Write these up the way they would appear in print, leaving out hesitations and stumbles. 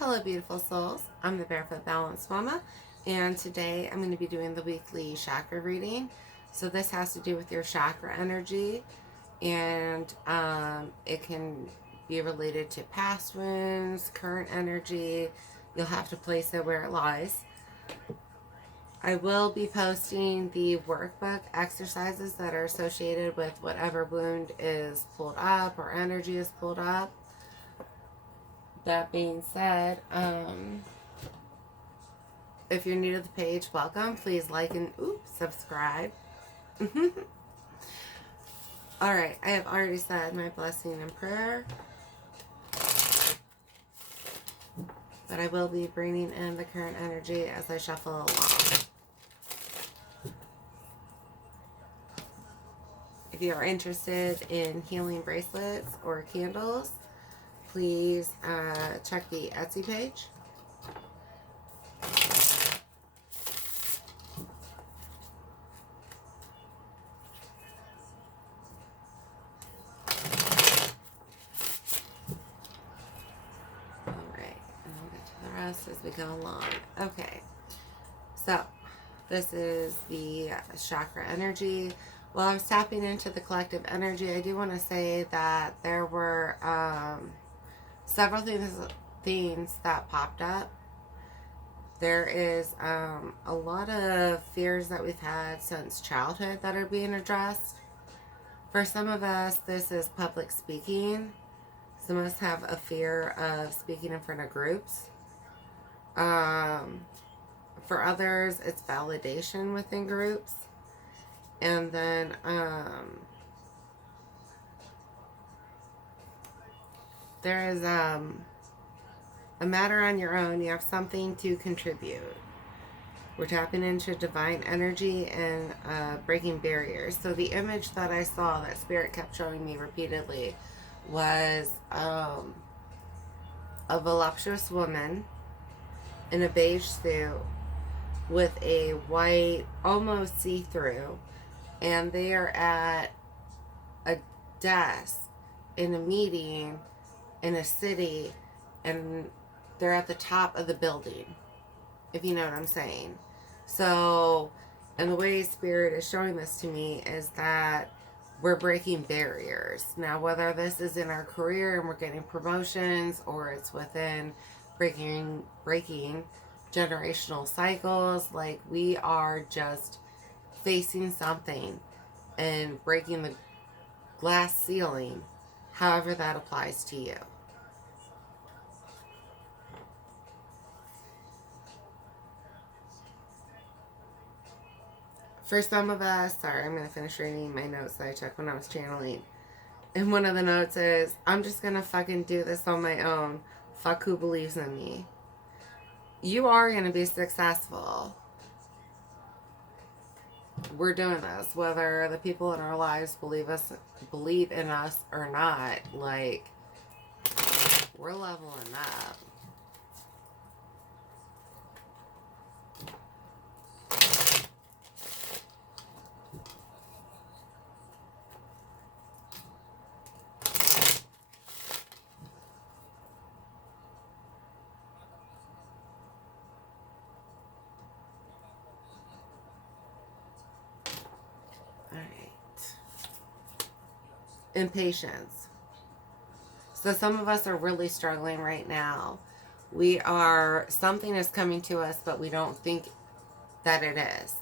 Hello, beautiful souls. I'm the Barefoot Balanced Mama, and today I'm going to be doing the weekly chakra reading. So this has to do with your chakra energy, and it can be related to past wounds, current energy. You'll have to place it where it lies. I will be posting the workbook exercises that are associated with whatever wound is pulled up or energy is pulled up. That being said, if you're new to the page, welcome. Please like and subscribe. Alright, I have already said my blessing and prayer. But I will be bringing in the current energy as I shuffle along. If you are interested in healing bracelets or candles, please check the Etsy page. Alright, and we'll get to the rest as we go along. Okay, so this is the chakra energy. While I was tapping into the collective energy, I do want to say that there were several things that popped up. There is a lot of fears that we've had since childhood that are being addressed. For some of us, this is public speaking. Some of us have a fear of speaking in front of groups. For others, it's validation within groups. And then there is a matter on your own. You have something to contribute. We're tapping into divine energy and breaking barriers. So the image that I saw that Spirit kept showing me repeatedly was a voluptuous woman in a beige suit with a white, almost see-through, and they are at a desk in a meeting in a city, and they're at the top of the building, if you know what I'm saying. So, and the way Spirit is showing this to me is that we're breaking barriers. Now, whether this is in our career and we're getting promotions, or it's within breaking generational cycles, like we are just facing something and breaking the glass ceiling, however that applies to you. For some of us, sorry, I'm going to finish reading my notes that I checked when I was channeling. And one of the notes is, I'm just going to fucking do this on my own. Fuck who believes in me. You are going to be successful. We're doing this. Whether the people in our lives believe in us or not, like, we're leveling up. Impatience. So some of us are really struggling right now. Something is coming to us, but we don't think that it is.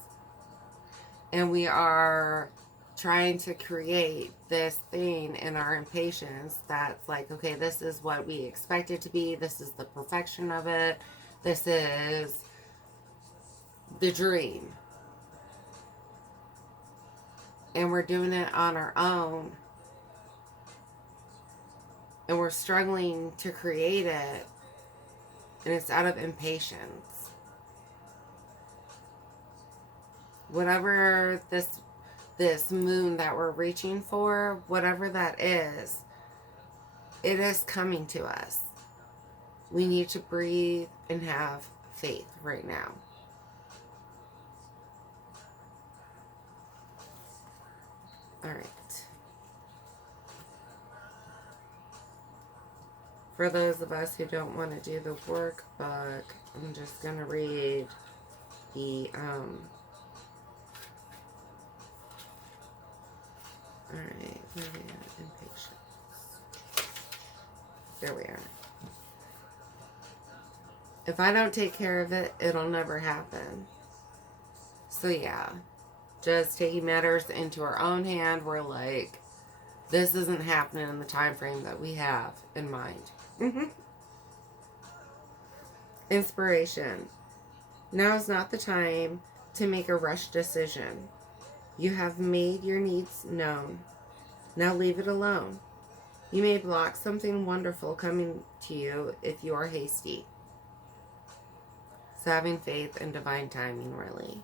And we are trying to create this thing in our impatience that's like, okay, this is what we expect it to be. This is the perfection of it. This is the dream. And we're doing it on our own. And we're struggling to create it, and it's out of impatience. Whatever this moon that we're reaching for, whatever that is, it is coming to us. We need to breathe and have faith right now. All right. For those of us who don't want to do the workbook, I'm just going to read the, alright, where are we at? Impatient. There we are. If I don't take care of it, it'll never happen. So yeah, just taking matters into our own hand. We're like, this isn't happening in the time frame that we have in mind. Inspiration. Now is not the time to make a rush decision. You have made your needs known. Now leave it alone. You may block something wonderful coming to you if you are hasty. So having faith in divine timing, really.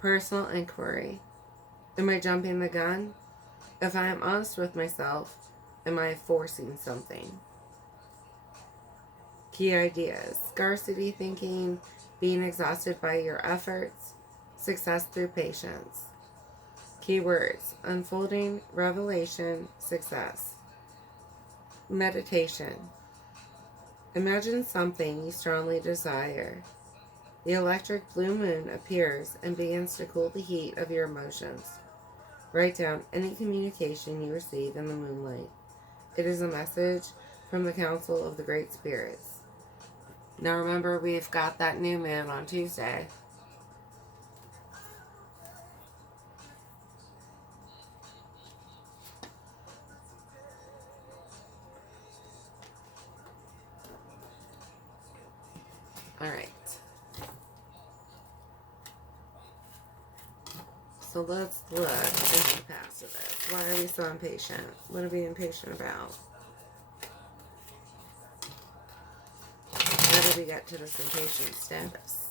Personal inquiry. Am I jumping the gun? If I am honest with myself, am I forcing something? Key ideas. Scarcity thinking, being exhausted by your efforts, success through patience. Keywords. Unfolding, revelation, success. Meditation. Imagine something you strongly desire. The electric blue moon appears and begins to cool the heat of your emotions. Write down any communication you receive in the moonlight. It is a message from the Council of the Great Spirits. Now remember, we've got that new moon on Tuesday. All right. So let's look into the past of this. Why are we so impatient? What are we impatient about? How did we get to this impatient status?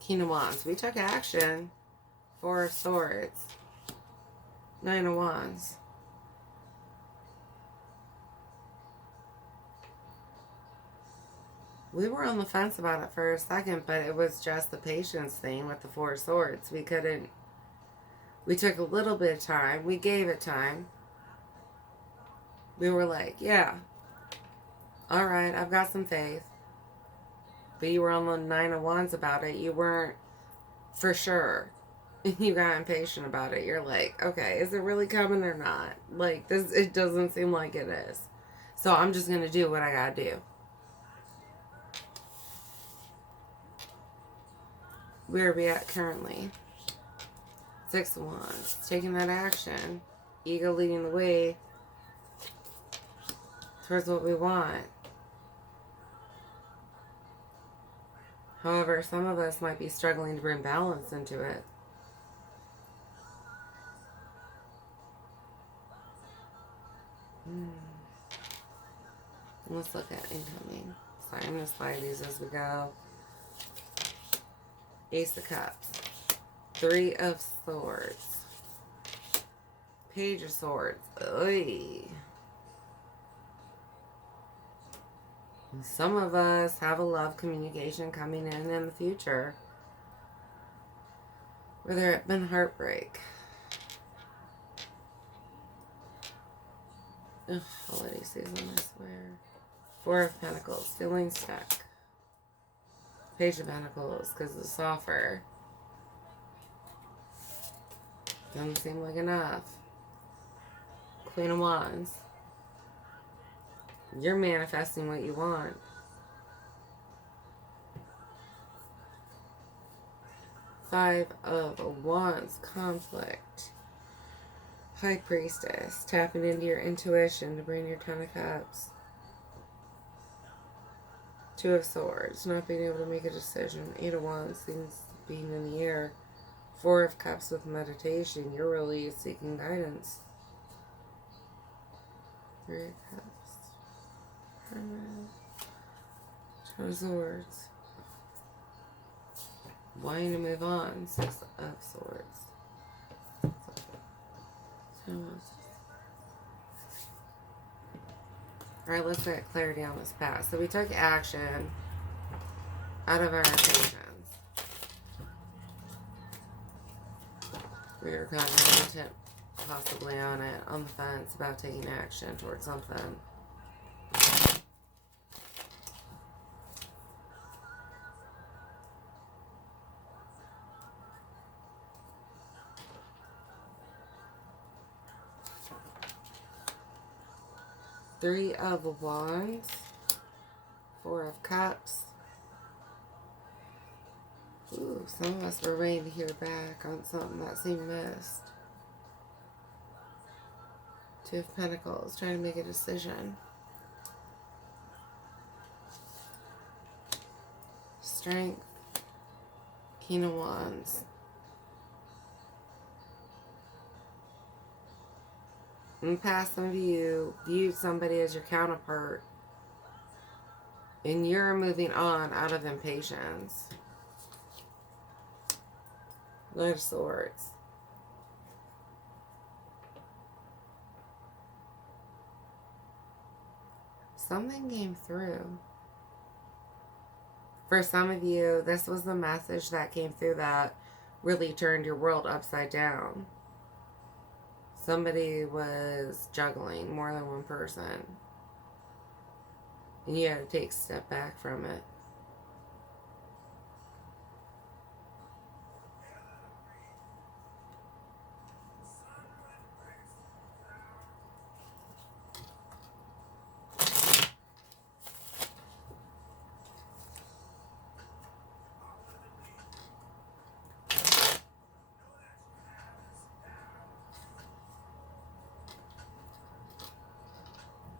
King of Wands. We took action. Four of Swords. Nine of Wands. We were on the fence about it for a second, but it was just the patience thing with the Four of Swords. We took a little bit of time. We gave it time. We were like, yeah, all right, I've got some faith. But you were on the Nine of Wands about it. You weren't for sure. You got impatient about it. You're like, okay, is it really coming or not? Like, this, it doesn't seem like it is. So I'm just going to do what I got to do. Where are we at currently? Six of Wands. Taking that action. Ego leading the way towards what we want. However, some of us might be struggling to bring balance into it. Let's look at incoming. Sorry, I'm going to slide these as we go. Ace of Cups. Three of Swords. Page of Swords. Oy. Some of us have a love communication coming in the future. Where there have been heartbreak. Ugh, holiday season, I swear. Four of Pentacles. Feeling stuck. Page of Pentacles, because it's softer. Doesn't seem like enough. Queen of Wands. You're manifesting what you want. Five of Wands. Conflict. High Priestess. Tapping into your intuition to bring your Ten of Cups. Two of Swords. Not being able to make a decision. Eight of Wands. Things being in the air. Four of Cups with meditation. You're really seeking guidance. Three of Cups. Ten of Swords. Wanting to move on. Six of Swords. Alright, let's get clarity on this past. So we took action out of our intentions. We were kind of hesitant, possibly on the fence about taking action towards something. Three of Wands, Four of Cups. Ooh, some of us were waiting to hear back on something that seemed missed. Two of Pentacles, trying to make a decision. Strength, King of Wands. In the past, some of you viewed somebody as your counterpart, and you're moving on out of impatience. Knight of Swords. Something came through. For some of you, this was the message that came through that really turned your world upside down. Somebody was juggling more than one person, and you had to take a step back from it.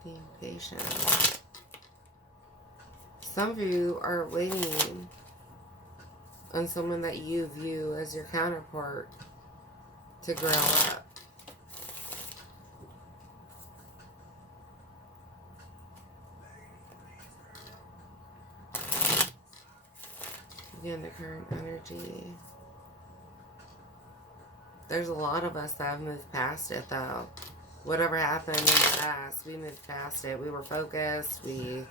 The Impatient. Some of you are waiting on someone that you view as your counterpart to grow up. Again, the current energy. There's a lot of us that have moved past it, though. Whatever happened in the past, we moved past it. We were focused. We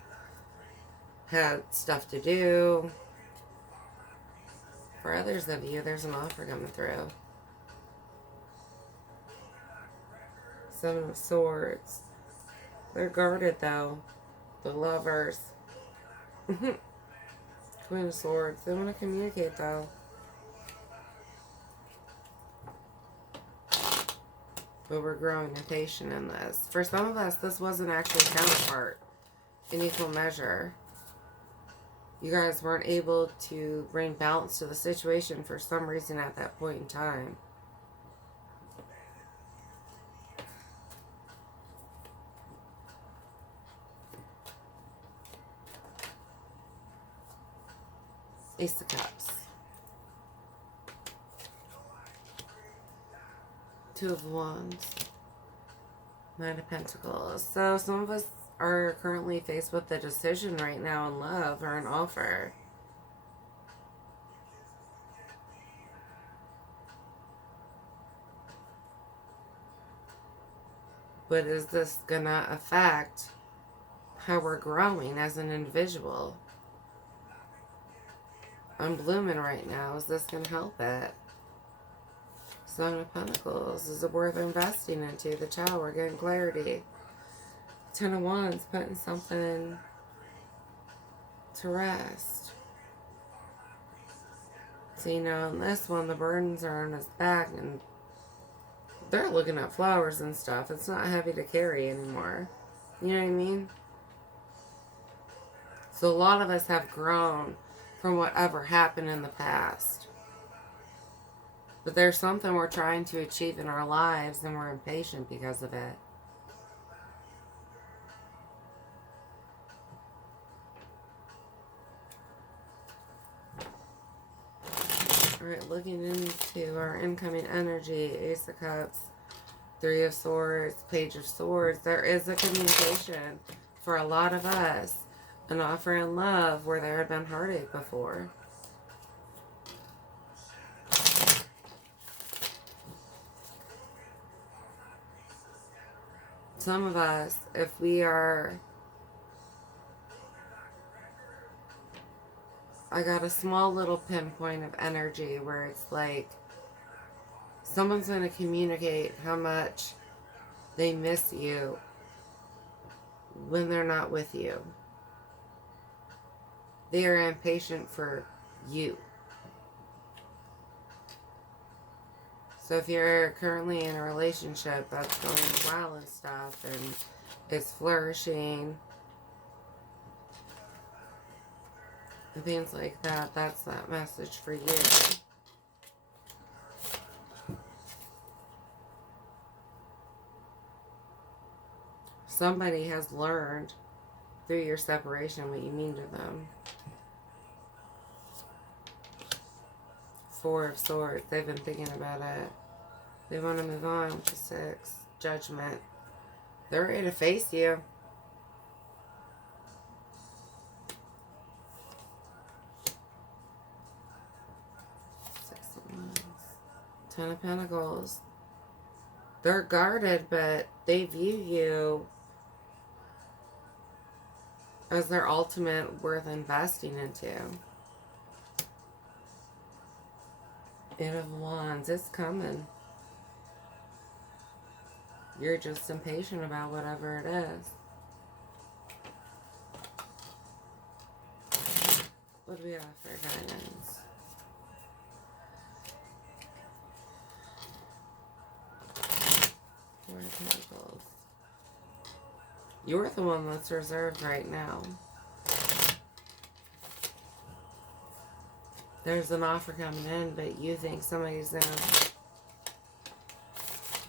had stuff to do. For others of you, there's an offer coming through. Seven of Swords. They're guarded, though. The Lovers. Queen of Swords. They want to communicate, though. But we're growing impatient in this. For some of us, this wasn't actually counterpart in equal measure. You guys weren't able to bring balance to the situation for some reason at that point in time. Ace of Cups. Two of Wands. Knight of Pentacles. So some of us are currently faced with a decision right now in love or an offer. But is this gonna affect how we're growing as an individual? I'm blooming right now. Is this gonna help it? Seven of Pentacles. Is it worth investing into? The Tower, getting clarity. Ten of Wands, putting something to rest. So, you know, in this one, the burdens are on his back, and they're looking at flowers and stuff. It's not heavy to carry anymore. You know what I mean? So a lot of us have grown from whatever happened in the past. But there's something we're trying to achieve in our lives, and we're impatient because of it. Alright, looking into our incoming energy, Ace of Cups, Three of Swords, Page of Swords. There is a communication for a lot of us, an offer in love where there had been heartache before. Some of us, if we are I got a small little pinpoint of energy where it's like someone's going to communicate how much they miss you when they're not with you. They are impatient for you. So if you're currently in a relationship that's going well and stuff and it's flourishing and things like that, that's that message for you. Somebody has learned through your separation what you mean to them. Four of Swords. They've been thinking about it. They want to move on with the 6. Judgment. They're ready to face you. 6 of Wands. 10 of Pentacles. They're guarded, but they view you as their ultimate worth investing into. 8 of Wands. It's coming. You're just impatient about whatever it is. What do we have for guidance? Four of Pentacles. You're the one that's reserved right now. There's an offer coming in, but you think somebody's going to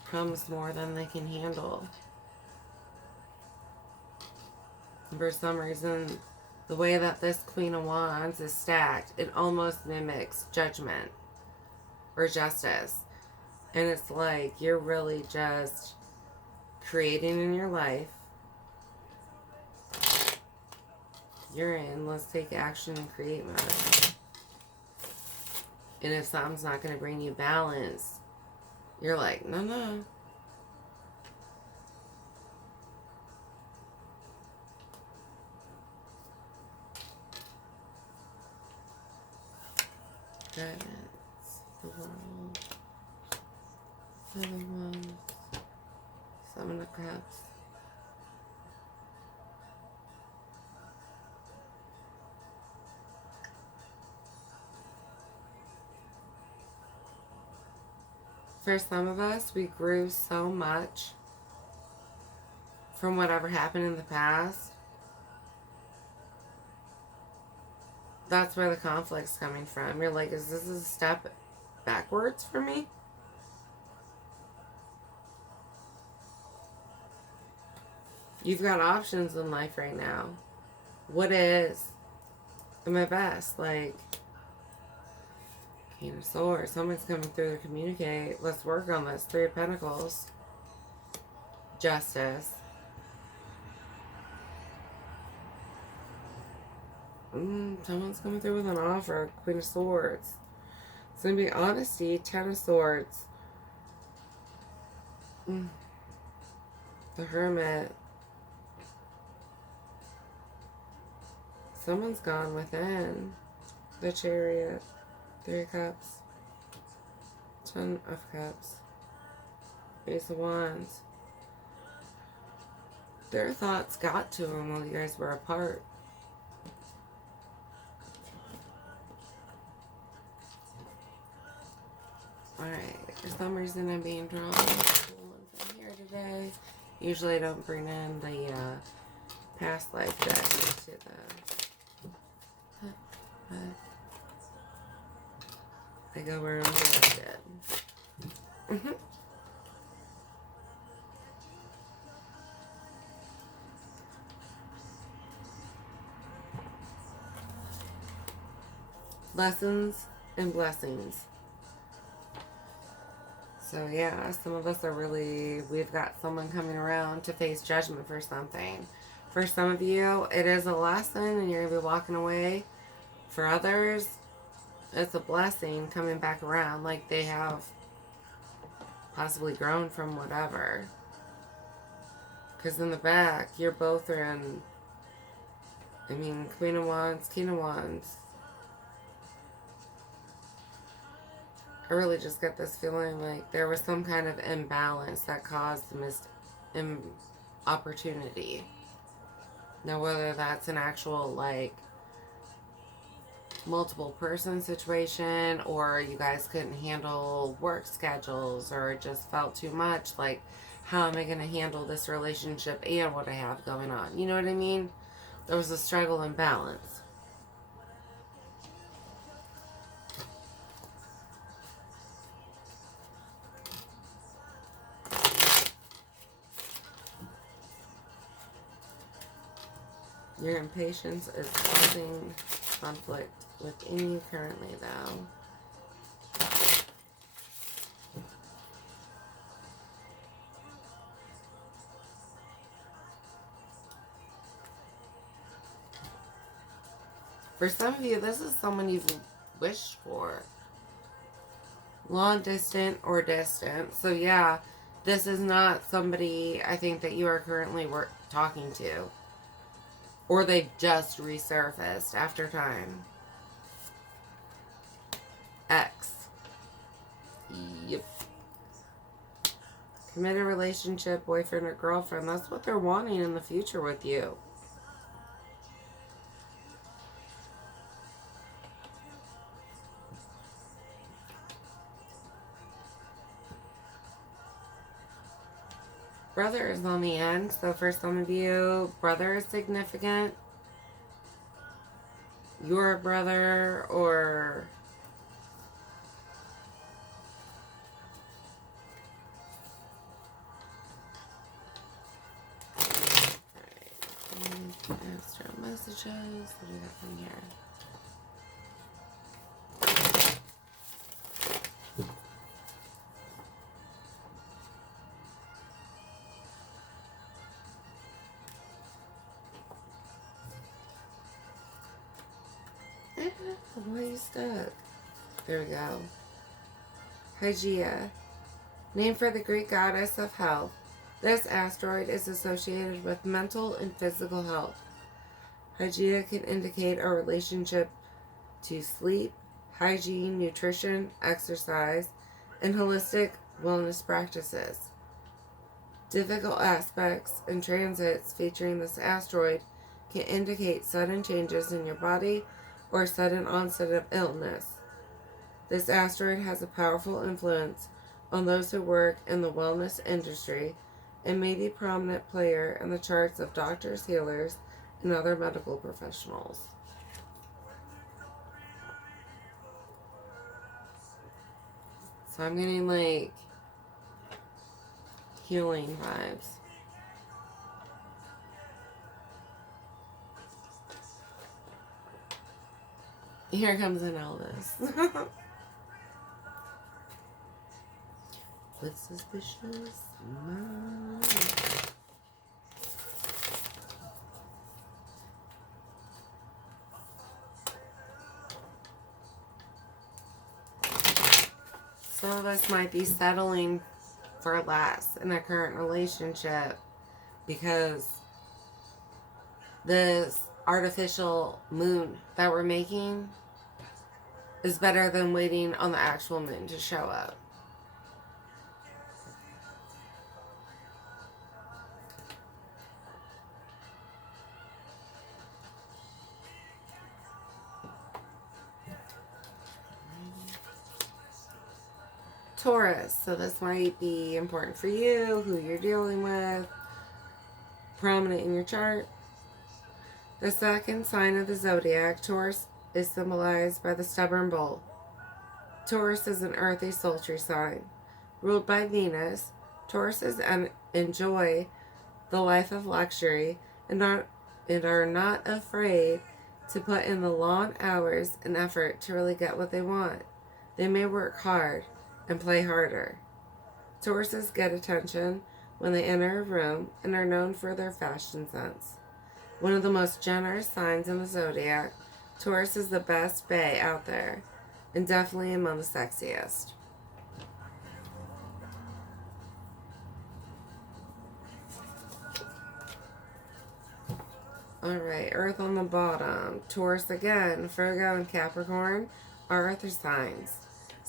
promise more than they can handle. And for some reason, the way that this Queen of Wands is stacked, it almost mimics Judgment or Justice. And it's like you're really just creating in your life. You're in, let's take action and create mode. And if something's not going to bring you balance, you're like, no. Guidance, the World, 7 of Wands, 7 of Cups. For some of us, we grew so much from whatever happened in the past. That's where the conflict's coming from. You're like, is this a step backwards for me? You've got options in life right now. What is my best? Like, King of Swords. Someone's coming through to communicate. Let's work on this. 3 of Pentacles. Justice. Someone's coming through with an offer. Queen of Swords. It's going to be honesty. 10 of Swords. The Hermit. Someone's gone within. The Chariot. 3 of Cups. 10 of Cups. Ace of Wands. Their thoughts got to them while you guys were apart. Alright, for some reason I'm being drawn from here today. Usually I don't bring in the past life deck to the... I go where I'm directed. Lessons and blessings. So yeah, some of us are really, we've got someone coming around to face judgment for something. For some of you, it is a lesson and you're going to be walking away. For others, it's a blessing coming back around. Like they have possibly grown from whatever. Because in the back, you're both in, I mean, Queen of Wands, King of Wands. really just get this feeling like there was some kind of imbalance that caused the missed opportunity. Now, whether that's an actual, like, multiple person situation, or you guys couldn't handle work schedules, or it just felt too much, like, how am I going to handle this relationship and what I have going on? You know what I mean? There was a struggle and balance. Your impatience is causing conflict within you currently, though. For some of you, this is someone you've wished for. Long distance or distant. So yeah, this is not somebody I think that you are currently talking to. Or they've just resurfaced after time. X. Yep. Committed relationship, boyfriend or girlfriend. That's what they're wanting in the future with you. Brother is on the end. So for some of you, brother is significant. Your brother or... Astro messages. What do we got from here? Why are you stuck? There we go. Hygeia. Named for the Greek goddess of health, this asteroid is associated with mental and physical health. Hygeia can indicate a relationship to sleep, hygiene, nutrition, exercise, and holistic wellness practices. Difficult aspects and transits featuring this asteroid can indicate sudden changes in your body or sudden onset of illness. This asteroid has a powerful influence on those who work in the wellness industry and may be a prominent player in the charts of doctors, healers, and other medical professionals. So I'm getting like healing vibes. Here comes an Elvis. With suspicious mind. Some of us might be settling for less in a current relationship because this artificial moon that we're making is better than waiting on the actual moon to show up. Taurus, so this might be important for you, who you're dealing with, prominent in your chart. The second sign of the zodiac, Taurus, is symbolized by the stubborn bull. Taurus is an earthy, sultry sign. Ruled by Venus, Tauruses enjoy the life of luxury and are not afraid to put in the long hours and effort to really get what they want. They may work hard and play harder. Tauruses get attention when they enter a room and are known for their fashion sense. One of the most generous signs in the zodiac, Taurus is the best bae out there and definitely among the sexiest. Alright, Earth on the bottom. Taurus again, Virgo and Capricorn are Earth signs.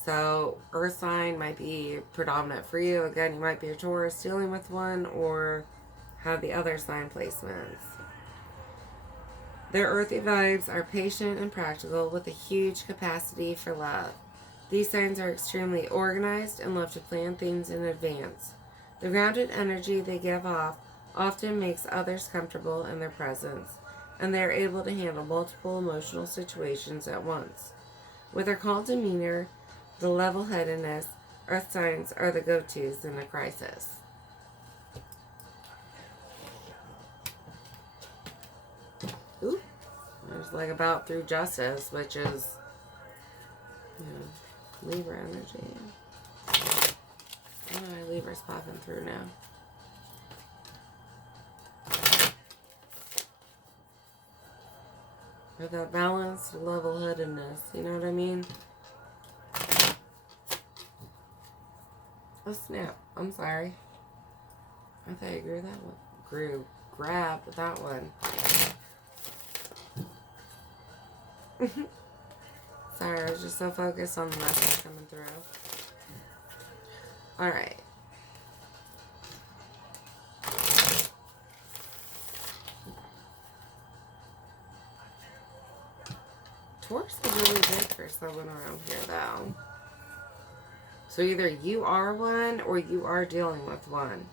So earth sign might be predominant for you. Again, you might be a Taurus dealing with one, or have the other sign placements. Their earthy vibes are patient and practical with a huge capacity for love. These signs are extremely organized and love to plan things in advance. The grounded energy they give off often makes others comfortable in their presence, and they are able to handle multiple emotional situations at once. With their calm demeanor, the level-headedness, earth signs are the go-tos in a crisis. Ooh, there's like about through justice, which is, Libra energy. Oh, my Libra's popping through now. Or that balanced level-headedness, you know what I mean? Oh snap, I'm sorry. I thought I grew that one. Grabbed that one. Sorry, I was just so focused on the message coming through. Alright. Taurus is really big for someone around here, though. So either you are one or you are dealing with one.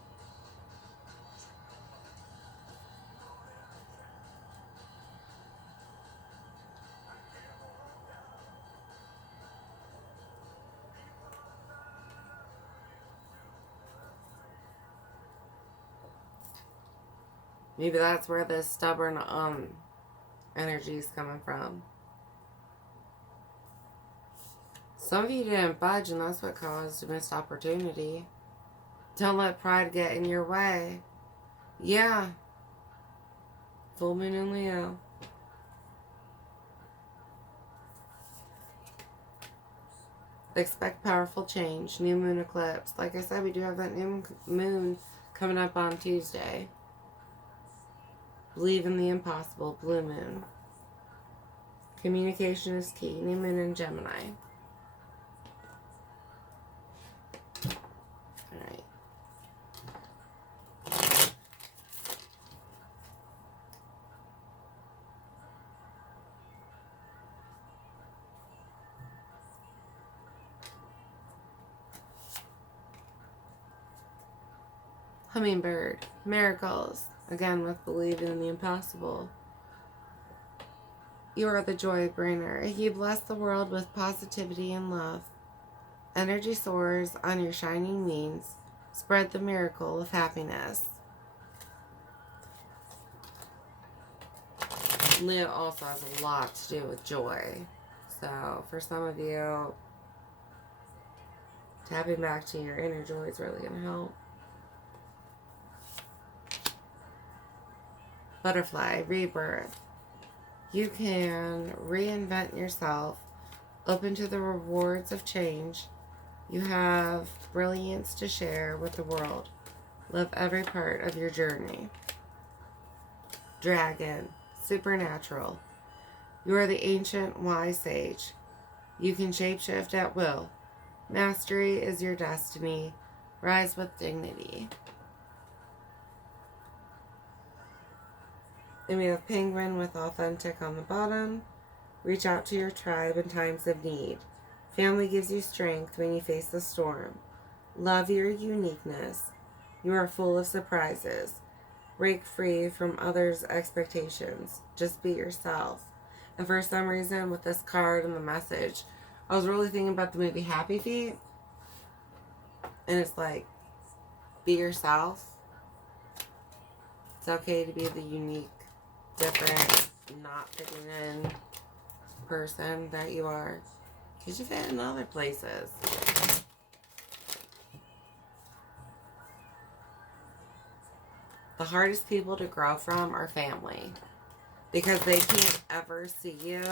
Maybe that's where this stubborn energy is coming from. Some of you didn't budge, and that's what caused a missed opportunity. Don't let pride get in your way. Yeah. Full moon in Leo. Expect powerful change. New moon eclipse. Like I said, we do have that new moon coming up on Tuesday. Believe in the impossible. Blue moon. Communication is key. New moon in Gemini. Alright. Hummingbird. Miracles. Again, with believing in the impossible. You are the joy bringer. You bless the world with positivity and love. Energy soars on your shining wings. Spread the miracle of happiness. Leo also has a lot to do with joy. So, for some of you, tapping back to your inner joy is really going to help. Butterfly, rebirth. You can reinvent yourself, open to the rewards of change. You have brilliance to share with the world. Love every part of your journey. Dragon, supernatural. You are the ancient wise sage. You can shapeshift at will. Mastery is your destiny. Rise with dignity. And we have penguin with authentic on the bottom. Reach out to your tribe in times of need. Family gives you strength when you face the storm. Love your uniqueness. You are full of surprises. Break free from others' expectations. Just be yourself. And for some reason, with this card and the message, I was really thinking about the movie Happy Feet. And it's like, be yourself. It's okay to be the unique, different, not fitting in person that you are. Because you fit in other places. The hardest people to grow from are family. Because they can't ever see you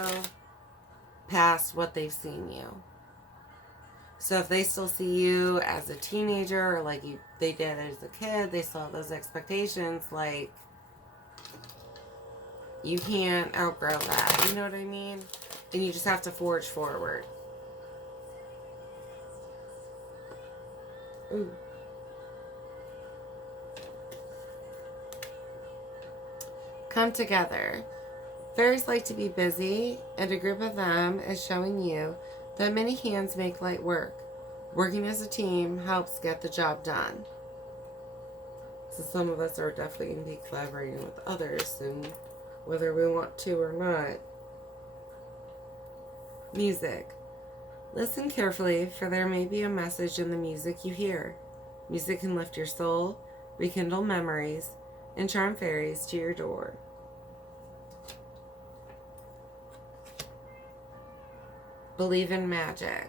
past what they've seen you. So if they still see you as a teenager, or like they did as a kid, they still have those expectations, like, you can't outgrow that. You know what I mean? And you just have to forge forward. Ooh. Come together. Fairies like to be busy, and a group of them is showing you that many hands make light work. Working as a team helps get the job done. So some of us are definitely going to be collaborating with others, and whether we want to or not. Music. Listen carefully, for there may be a message in the music you hear. Music can lift your soul, rekindle memories, and charm fairies to your door. Believe in magic.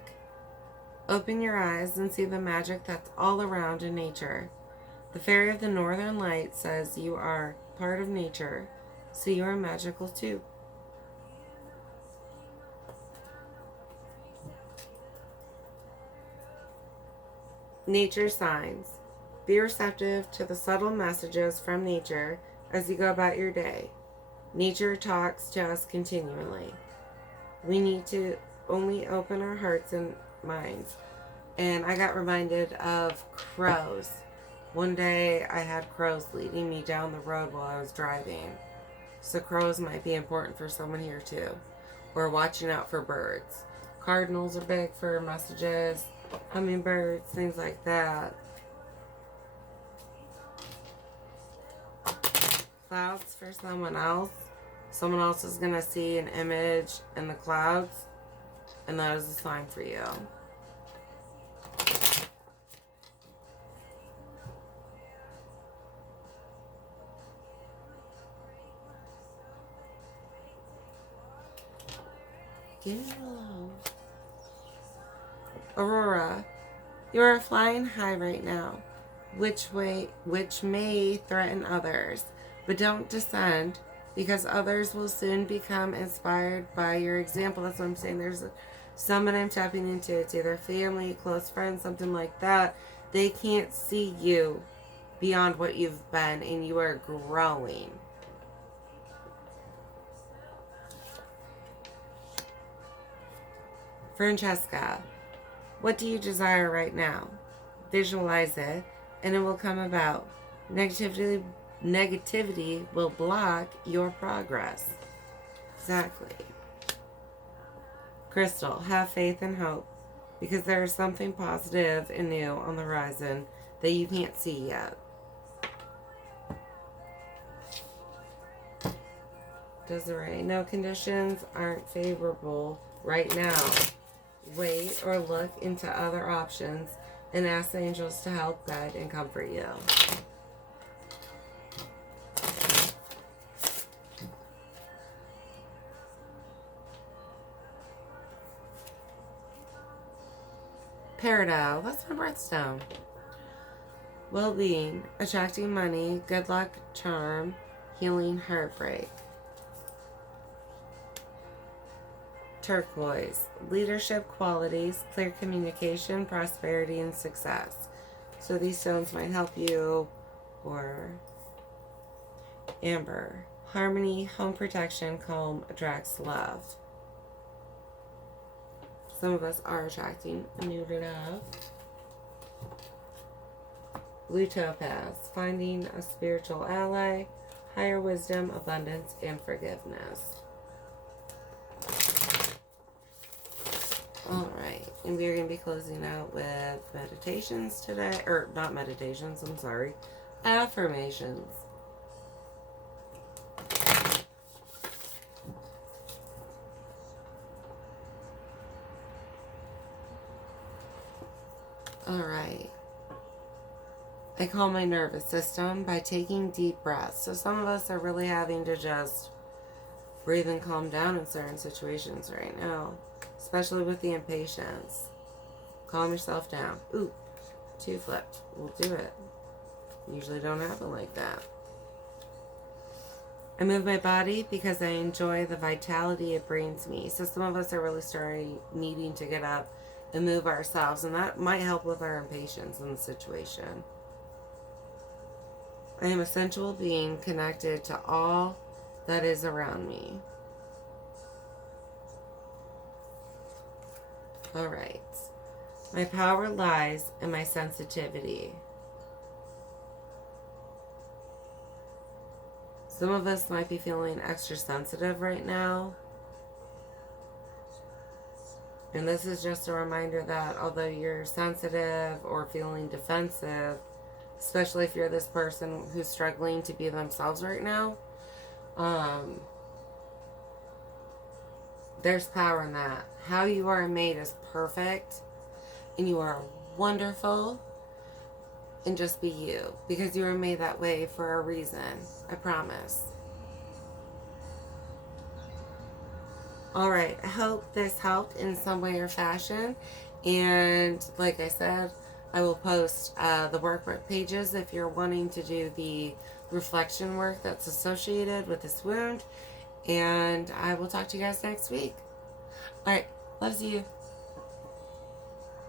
Open your eyes and see the magic that's all around in nature. The fairy of the northern light says you are part of nature, so you are magical too. Nature signs. Be receptive to the subtle messages from nature as you go about your day. Nature talks to us continually. We need to only open our hearts and minds. And I got reminded of crows. One day I had crows leading me down the road while I was driving. So crows might be important for someone here too. We're watching out for birds. Cardinals are big for messages, hummingbirds, things like that. Clouds for someone else. Someone else is going to see an image in the clouds, and that is a sign for you. Give me alone. Aurora, you are flying high right now, which may threaten others, but don't descend, because others will soon become inspired by your example. That's what I'm saying. There's someone I'm tapping into. It's either family, close friends, something like that. They can't see you beyond what you've been, and you are growing. Francesca, what do you desire right now? Visualize it, and it will come about. Negativity will block your progress. Exactly. Crystal, have faith and hope, because there is something positive and new on the horizon that you can't see yet. Desiree, no, conditions aren't favorable right now. Wait or look into other options and ask the angels to help, guide, and comfort you. Peridot, that's my birthstone. Well-being, attracting money, good luck, charm, healing heartbreak. Turquoise, leadership qualities, clear communication, prosperity, and success. So these stones might help you. Or amber, harmony, home protection, calm, attracts love. Some of us are attracting new love. Blue topaz, finding a spiritual ally, higher wisdom, abundance, and forgiveness. Alright, and we're going to be closing out with meditations today. Or, not meditations, I'm sorry. Affirmations. Alright. I calm my nervous system by taking deep breaths. So some of us are really having to just breathe and calm down in certain situations right now. Especially with the impatience. Calm yourself down. Ooh, 2 flipped. We'll do it. Usually don't happen like that. I move my body because I enjoy the vitality it brings me. So some of us are really starting needing to get up and move ourselves. And that might help with our impatience in the situation. I am a sensual being connected to all that is around me. Alright. My power lies in my sensitivity. Some of us might be feeling extra sensitive right now. And this is just a reminder that although you're sensitive or feeling defensive, especially if you're this person who's struggling to be themselves right now, there's power in that. How you are made is perfect, and you are wonderful, and just be you, because you were made that way for a reason. I promise. Alright, I hope this helped in some way or fashion. And like I said, I will post the workbook pages if you're wanting to do the reflection work that's associated with this wound. And I will talk to you guys next week. Alright, loves you.